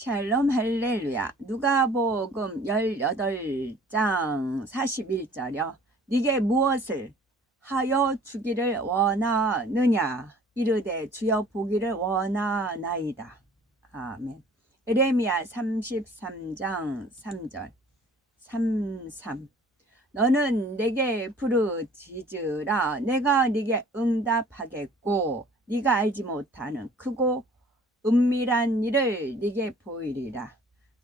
샬롬 할렐루야. 누가복음 18장 41절이요. 네게 무엇을 하여 주기를 원하느냐 이르되 주여 보기를 원하나이다. 아멘. 에레미야 33장 3절 33. 너는 내게 부르짖으라 내가 네게 응답하겠고 네가 알지 못하는 크고 은밀한 일을 네게 보이리라.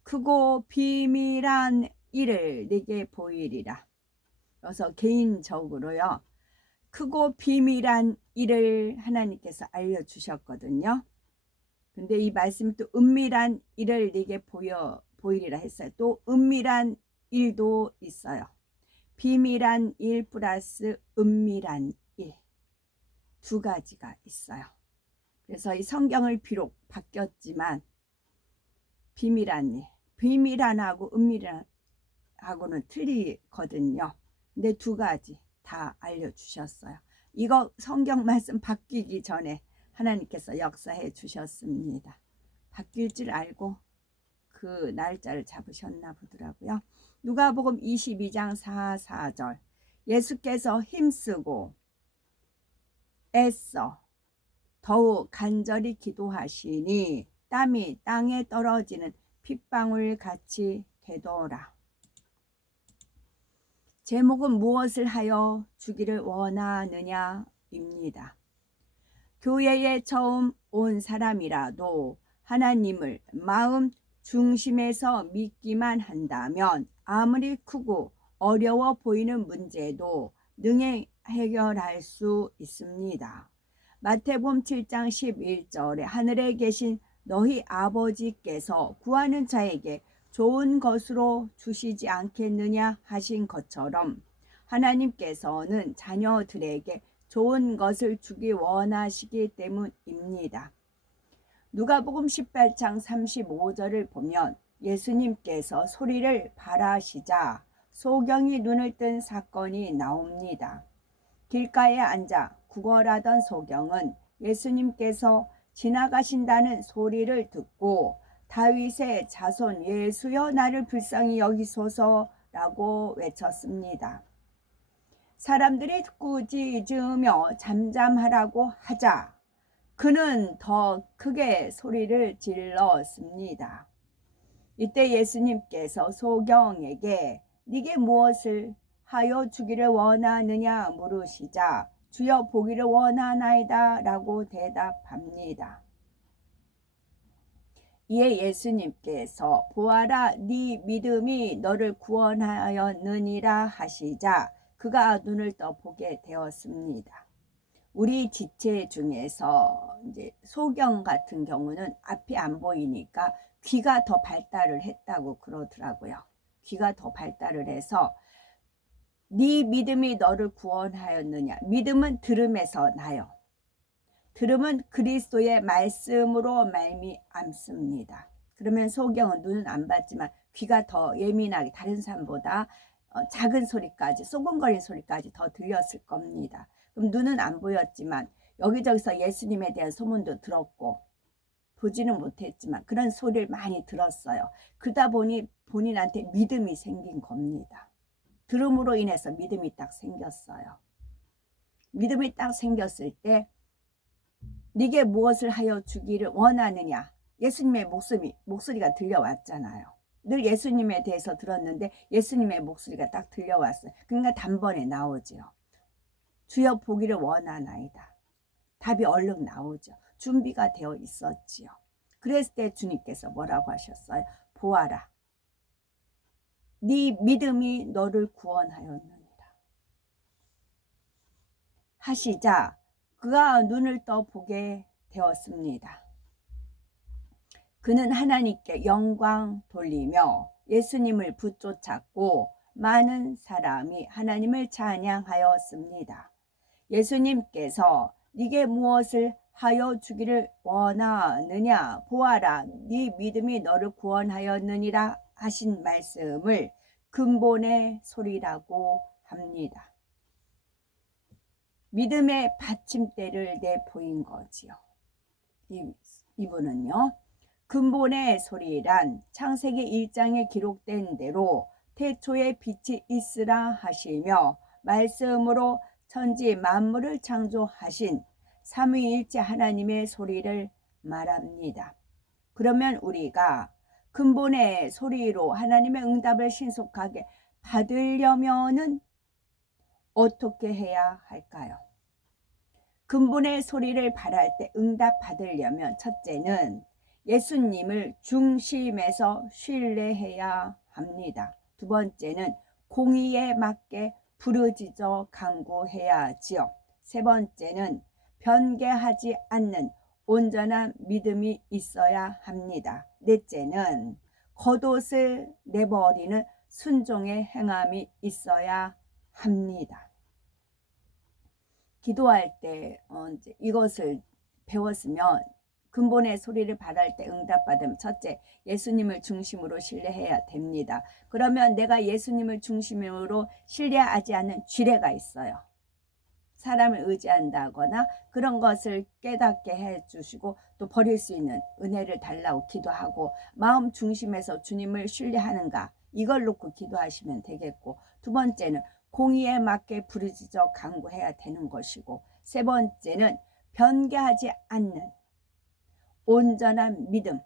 크고 비밀한 일을 네게 보이리라. 그래서 개인적으로요. 크고 비밀한 일을 하나님께서 알려주셨거든요. 근데 이 말씀이 또 은밀한 일을 네게 보이리라 했어요. 또 은밀한 일도 있어요. 비밀한 일 플러스 은밀한 일. 두 가지가 있어요. 그래서 이 성경을 비록 바뀌었지만 비밀한 일, 비밀한하고 은밀한하고는 틀리거든요. 근데 두 가지 다 알려주셨어요. 이거 성경 말씀 바뀌기 전에 하나님께서 역사해 주셨습니다. 바뀔 줄 알고 그 날짜를 잡으셨나 보더라고요. 누가복음 22장 4절 예수께서 힘쓰고 애써 더욱 간절히 기도하시니 땀이 땅에 떨어지는 핏방울 같이 되더라. 제목은 무엇을 하여 주기를 원하느냐입니다. 교회에 처음 온 사람이라도 하나님을 마음 중심에서 믿기만 한다면 아무리 크고 어려워 보이는 문제도 능히 해결할 수 있습니다. 마태복음 7장 11절에 하늘에 계신 너희 아버지께서 구하는 자에게 좋은 것으로 주시지 않겠느냐 하신 것처럼 하나님께서는 자녀들에게 좋은 것을 주기 원하시기 때문입니다. 누가복음 18장 35절을 보면 예수님께서 소리를 발하시자 소경이 눈을 뜬 사건이 나옵니다. 길가에 앉아 구걸하던 소경은 예수님께서 지나가신다는 소리를 듣고 다윗의 자손 예수여 나를 불쌍히 여기소서라고 외쳤습니다. 사람들이 꾸짖으며 잠잠하라고 하자 그는 더 크게 소리를 질렀습니다. 이때 예수님께서 소경에게 네게 무엇을 하여 주기를 원하느냐 물으시자 주여 보기를 원하나이다 라고 대답합니다. 이에 예수님께서 보아라 네 믿음이 너를 구원하였느니라 하시자 그가 눈을 떠 보게 되었습니다. 우리 지체 중에서 이제 소경 같은 경우는 앞이 안 보이니까 귀가 더 발달을 했다고 그러더라고요. 귀가 더 발달을 해서 네 믿음이 너를 구원하였느냐. 믿음은 들음에서 나요. 들음은 그리스도의 말씀으로 말미암습니다. 그러면 소경은 눈은 안 봤지만 귀가 더 예민하게 다른 사람보다 작은 소리까지 소곤거리는 소리까지 더 들렸을 겁니다. 그럼 눈은 안 보였지만 여기저기서 예수님에 대한 소문도 들었고 보지는 못했지만 그런 소리를 많이 들었어요. 그러다 보니 본인한테 믿음이 생긴 겁니다. 들음으로 인해서 믿음이 딱 생겼어요. 믿음이 딱 생겼을 때 네게 무엇을 하여 주기를 원하느냐. 예수님의 목소리가 들려왔잖아요. 늘 예수님에 대해서 들었는데 예수님의 목소리가 딱 들려왔어요. 그러니까 단번에 나오죠. 주여 보기를 원하나이다. 답이 얼른 나오죠. 준비가 되어 있었지요. 그랬을 때 주님께서 뭐라고 하셨어요? 보아라. 네 믿음이 너를 구원하였느니라. 하시자 그가 눈을 떠 보게 되었습니다. 그는 하나님께 영광 돌리며 예수님을 붙쫓았고 많은 사람이 하나님을 찬양하였습니다. 예수님께서 네게 무엇을 하여 주기를 원하느냐 보아라 네 믿음이 너를 구원하였느니라 하신 말씀을 근본의 소리라고 합니다. 믿음의 받침대를 내보인 거지요. 이분은요. 근본의 소리란 창세기 1장에 기록된 대로 태초에 빛이 있으라 하시며 말씀으로 천지 만물을 창조하신 삼위일체 하나님의 소리를 말합니다. 그러면 우리가 근본의 소리로 하나님의 응답을 신속하게 받으려면은 어떻게 해야 할까요? 근본의 소리를 바랄 때 응답 받으려면 첫째는 예수님을 중심에서 신뢰해야 합니다. 두 번째는 공의에 맞게 부르짖어 간구해야지요. 세 번째는 변개하지 않는 온전한 믿음이 있어야 합니다. 넷째는 겉옷을 내버리는 순종의 행함이 있어야 합니다. 기도할 때 이것을 배웠으면 근본의 소리를 바랄 때 응답받으면 첫째, 예수님을 중심으로 신뢰해야 됩니다. 그러면 내가 예수님을 중심으로 신뢰하지 않는 지뢰가 있어요. 사람을 의지한다거나 그런 것을 깨닫게 해주시고 또 버릴 수 있는 은혜를 달라고 기도하고 마음 중심에서 주님을 신뢰하는가 이걸 놓고 기도하시면 되겠고, 두 번째는 공의에 맞게 부르짖어 간구해야 되는 것이고, 세 번째는 변개하지 않는 온전한 믿음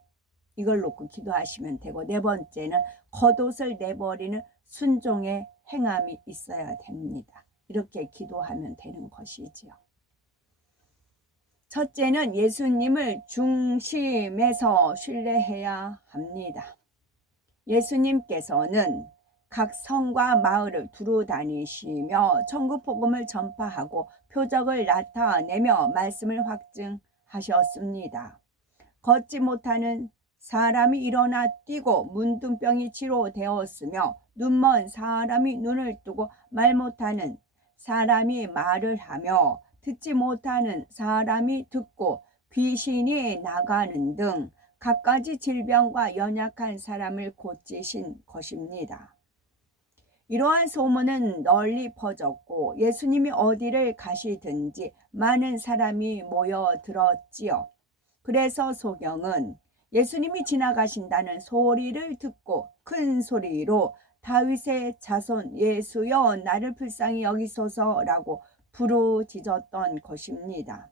이걸 놓고 기도하시면 되고, 네 번째는 겉옷을 내버리는 순종의 행함이 있어야 됩니다. 이렇게 기도하면 되는 것이지요. 첫째는 예수님을 중심에서 신뢰해야 합니다. 예수님께서는 각 성과 마을을 두루 다니시며 천국 복음을 전파하고 표적을 나타내며 말씀을 확증하셨습니다. 걷지 못하는 사람이 일어나 뛰고 문둥병이 치료되었으며 눈먼 사람이 눈을 뜨고 말 못하는 사람이 말을 하며 듣지 못하는 사람이 듣고 귀신이 나가는 등 갖가지 질병과 연약한 사람을 고치신 것입니다. 이러한 소문은 널리 퍼졌고 예수님이 어디를 가시든지 많은 사람이 모여들었지요. 그래서 소경은 예수님이 지나가신다는 소리를 듣고 큰 소리로 다윗의 자손 예수여 나를 불쌍히 여기소서라고 부르짖었던 것입니다.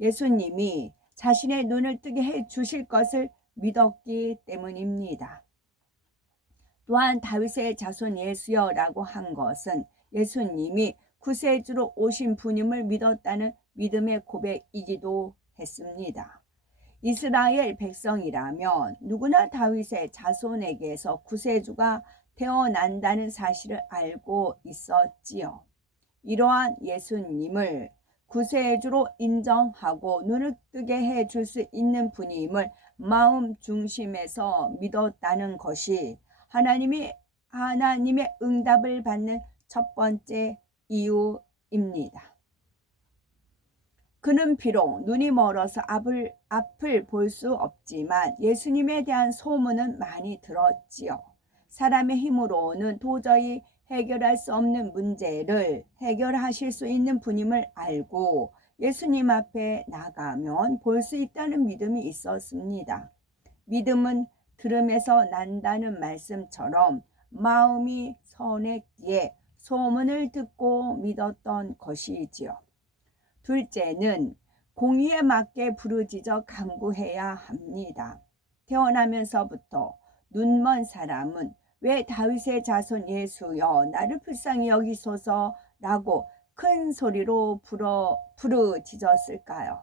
예수님이 자신의 눈을 뜨게 해 주실 것을 믿었기 때문입니다. 또한 다윗의 자손 예수여라고 한 것은 예수님이 구세주로 오신 분임을 믿었다는 믿음의 고백이기도 했습니다. 이스라엘 백성이라면 누구나 다윗의 자손에게서 구세주가 태어난다는 사실을 알고 있었지요. 이러한 예수님을 구세주로 인정하고 눈을 뜨게 해줄 수 있는 분임을 마음 중심에서 믿었다는 것이 하나님의 응답을 받는 첫 번째 이유입니다. 그는 비록 눈이 멀어서 앞을 볼 수 없지만 예수님에 대한 소문은 많이 들었지요. 사람의 힘으로는 도저히 해결할 수 없는 문제를 해결하실 수 있는 분임을 알고 예수님 앞에 나가면 볼 수 있다는 믿음이 있었습니다. 믿음은 들음에서 난다는 말씀처럼 마음이 선했기에 소문을 듣고 믿었던 것이지요. 둘째는 공의에 맞게 부르짖어 간구해야 합니다. 태어나면서부터 눈먼 사람은 왜 다윗의 자손 예수여 나를 불쌍히 여기소서라고 큰 소리로 부르짖었을까요?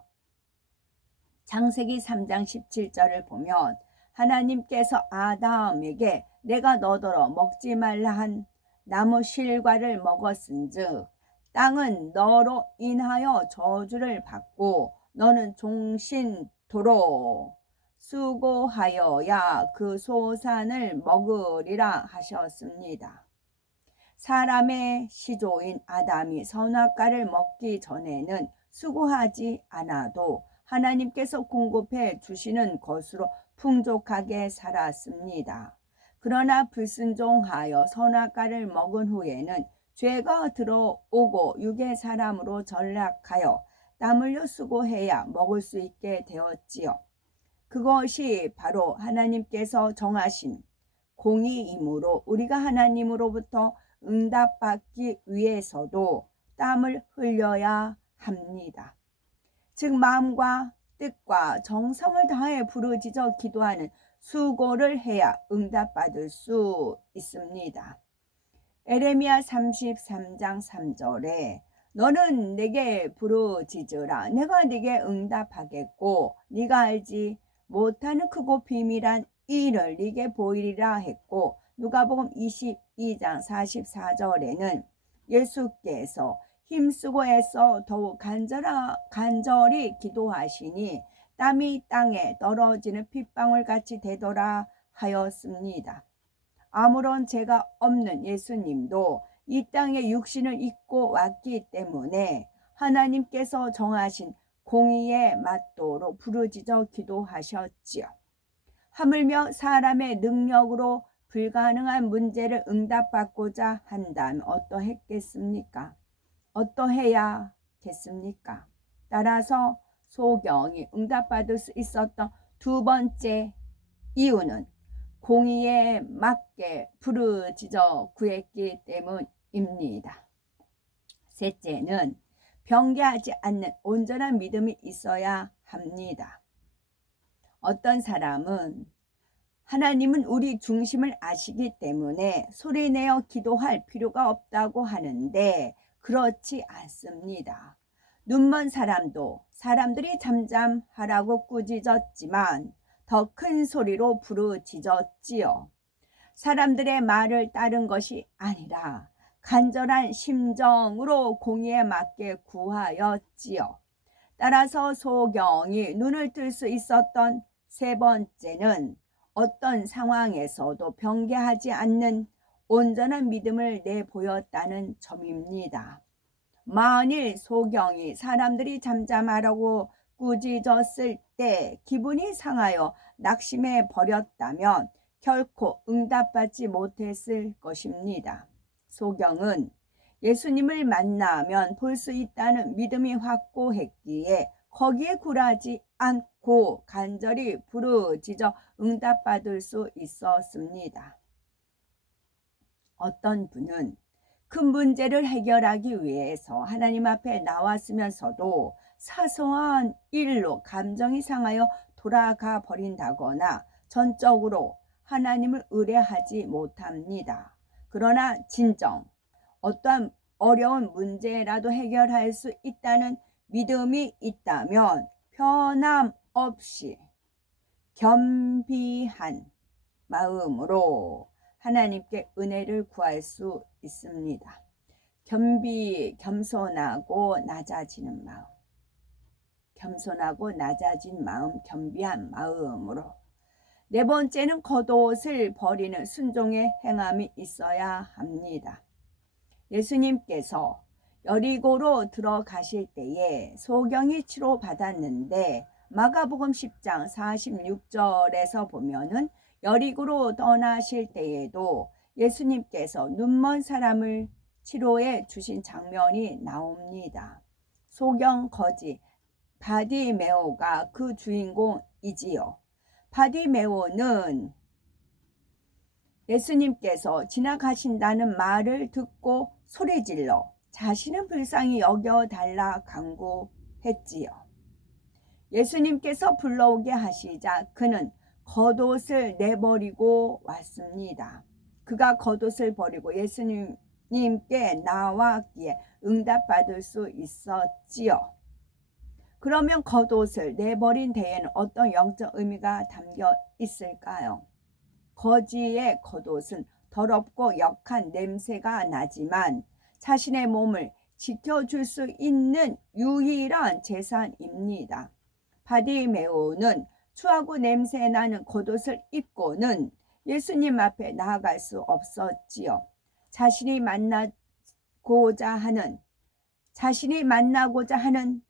창세기 3장 17절을 보면 하나님께서 아담에게 내가 너더러 먹지 말라 한 나무 실과를 먹었은즉 땅은 너로 인하여 저주를 받고 너는 종신토록 수고하여야 그 소산을 먹으리라 하셨습니다. 사람의 시조인 아담이 선악과를 먹기 전에는 수고하지 않아도 하나님께서 공급해 주시는 것으로 풍족하게 살았습니다. 그러나 불순종하여 선악과를 먹은 후에는 죄가 들어오고 육의 사람으로 전락하여 땀 흘려 수고해야 먹을 수 있게 되었지요. 그것이 바로 하나님께서 정하신 공의이므로 우리가 하나님으로부터 응답받기 위해서도 땀을 흘려야 합니다. 즉 마음과 뜻과 정성을 다해 부르짖어 기도하는 수고를 해야 응답받을 수 있습니다. 에레미야 33장 3절에 너는 내게 부르짖으라 내가 네게 응답하겠고 네가 알지 못하는 크고 비밀한 일을 네게 보이리라 했고, 누가복음 22장 44절에는 예수께서 힘쓰고 애써 더욱 간절히 기도하시니 땀이 땅에 떨어지는 핏방울같이 되더라 하였습니다. 아무런 죄가 없는 예수님도 이 땅에 육신을 입고 왔기 때문에 하나님께서 정하신 공의에 맞도록 부르짖어 기도하셨지요. 하물며 사람의 능력으로 불가능한 문제를 응답받고자 한다면 어떠했겠습니까? 어떠해야겠습니까? 따라서 소경이 응답받을 수 있었던 두 번째 이유는 공의에 맞게 부르짖어 구했기 때문입니다. 셋째는 변개하지 않는 온전한 믿음이 있어야 합니다. 어떤 사람은 하나님은 우리 중심을 아시기 때문에 소리내어 기도할 필요가 없다고 하는데 그렇지 않습니다. 눈먼 사람도 사람들이 잠잠하라고 꾸짖었지만 더 큰 소리로 부르짖었지요. 사람들의 말을 따른 것이 아니라 간절한 심정으로 공의에 맞게 구하였지요. 따라서 소경이 눈을 뜰 수 있었던 세 번째는 어떤 상황에서도 변개하지 않는 온전한 믿음을 내보였다는 점입니다. 만일 소경이 사람들이 잠잠하라고 꾸짖었을 때 기분이 상하여 낙심해 버렸다면 결코 응답받지 못했을 것입니다. 소경은 예수님을 만나면 볼 수 있다는 믿음이 확고했기에 거기에 굴하지 않고 간절히 부르짖어 응답받을 수 있었습니다. 어떤 분은 큰 문제를 해결하기 위해서 하나님 앞에 나왔으면서도 사소한 일로 감정이 상하여 돌아가 버린다거나 전적으로 하나님을 의뢰하지 못합니다. 그러나 진정 어떠한 어려운 문제라도 해결할 수 있다는 믿음이 있다면 변함없이 겸비한 마음으로 하나님께 은혜를 구할 수 있습니다. 겸손하고 낮아지는 마음. 겸손하고 낮아진 마음, 겸비한 마음으로. 네 번째는 겉옷을 버리는 순종의 행함이 있어야 합니다. 예수님께서 여리고로 들어가실 때에 소경이 치료받았는데 마가복음 10장 46절에서 보면은 여리고로 떠나실 때에도 예수님께서 눈먼 사람을 치료해 주신 장면이 나옵니다. 소경 거지 바디메오가 그 주인공이지요. 바디메오는 예수님께서 지나가신다는 말을 듣고 소리질러 자신은 불쌍히 여겨달라 간구했지요. 예수님께서 불러오게 하시자 그는 겉옷을 내버리고 왔습니다. 그가 겉옷을 버리고 예수님께 나왔기에 응답받을 수 있었지요. 그러면 겉옷을 내버린 데에는 어떤 영적 의미가 담겨 있을까요? 거지의 겉옷은 더럽고 역한 냄새가 나지만 자신의 몸을 지켜줄 수 있는 유일한 재산입니다. 바디메오는 추하고 냄새나는 겉옷을 입고는 예수님 앞에 나아갈 수 없었지요. 자신이 만나고자 하는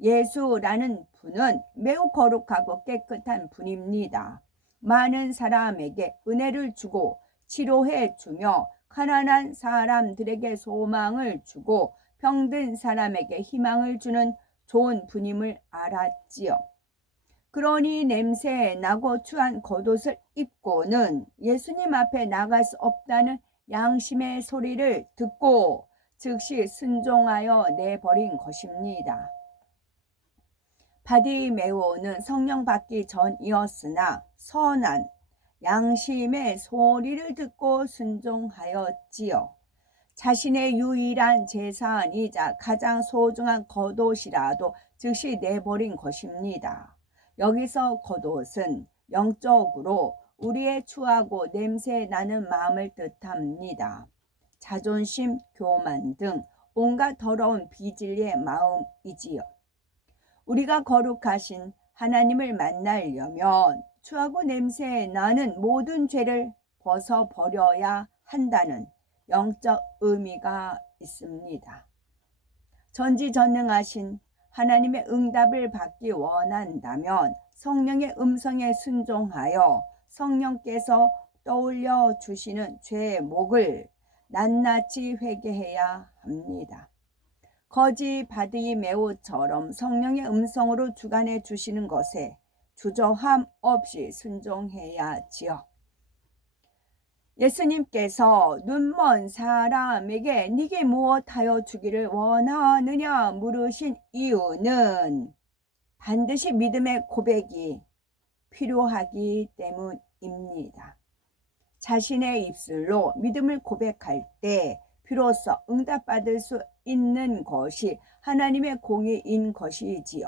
예수라는 분은 매우 거룩하고 깨끗한 분입니다. 많은 사람에게 은혜를 주고 치료해 주며 가난한 사람들에게 소망을 주고 병든 사람에게 희망을 주는 좋은 분임을 알았지요. 그러니 냄새 나고 추한 겉옷을 입고는 예수님 앞에 나갈 수 없다는 양심의 소리를 듣고 즉시 순종하여 내버린 것입니다. 바디메오는 성령 받기 전이었으나 선한 양심의 소리를 듣고 순종하였지요. 자신의 유일한 재산이자 가장 소중한 겉옷이라도 즉시 내버린 것입니다. 여기서 겉옷은 영적으로 우리의 추하고 냄새 나는 마음을 뜻합니다. 자존심, 교만 등 온갖 더러운 비진리의 마음이지요. 우리가 거룩하신 하나님을 만나려면 추하고 냄새 나는 모든 죄를 벗어버려야 한다는 영적 의미가 있습니다. 전지전능하신 하나님의 응답을 받기 원한다면 성령의 음성에 순종하여 성령께서 떠올려 주시는 죄의 목을 낱낱이 회개해야 합니다. 거지 바디메오처럼 성령의 음성으로 주관해 주시는 것에 주저함 없이 순종해야지요. 예수님께서 눈먼 사람에게 네게 무엇하여 주기를 원하느냐 물으신 이유는 반드시 믿음의 고백이 필요하기 때문입니다. 자신의 입술로 믿음을 고백할 때 비로소 응답받을 수 있는 것이 하나님의 공의인 것이지요.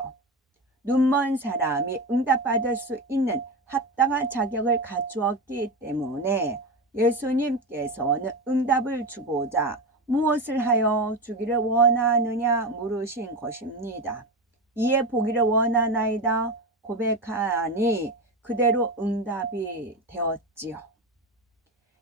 눈먼 사람이 응답받을 수 있는 합당한 자격을 갖추었기 때문에 예수님께서는 응답을 주고자 무엇을 하여 주기를 원하느냐 물으신 것입니다. 이에 보기를 원하나이다 고백하니 그대로 응답이 되었지요.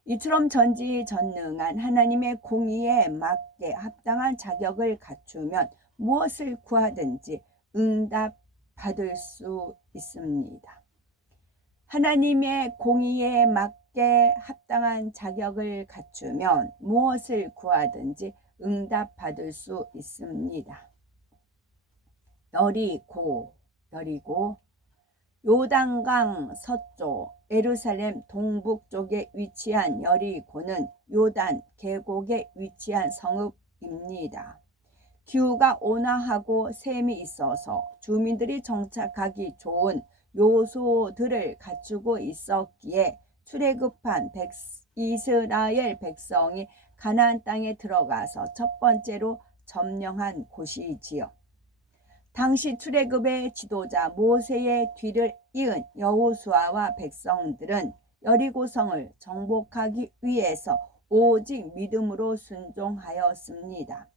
이처럼 전지전능한 하나님의 공의에 맞게 합당한 자격을 갖추면 무엇을 구하든지 응답받을 수 있습니다. 하나님의 공의에 맞게 합당한 자격을 갖추면 무엇을 구하든지 응답받을 수 있습니다. 여리고 요단강 서쪽 예루살렘 동북쪽에 위치한 여리고는 요단 계곡에 위치한 성읍입니다. 기후가 온화하고 샘이 있어서 주민들이 정착하기 좋은 요소들을 갖추고 있었기에 출애굽한 이스라엘 백성이 가나안 땅에 들어가서 첫 번째로 점령한 곳이지요. 당시 출애굽의 지도자 모세의 뒤를 이은 여호수아와 백성들은 여리고성을 정복하기 위해서 오직 믿음으로 순종하였습니다.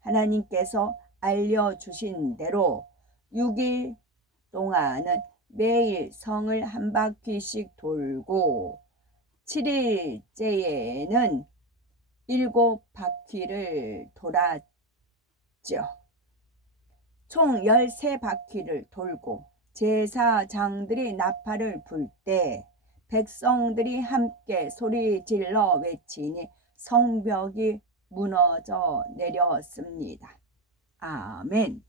하나님께서 알려주신 대로 6일 동안은 매일 성을 한 바퀴씩 돌고 7일째에는 7바퀴를 돌았죠. 총 13바퀴를 돌고 제사장들이 나팔을 불 때 백성들이 함께 소리질러 외치니 성벽이 무너져 내렸습니다. 아멘.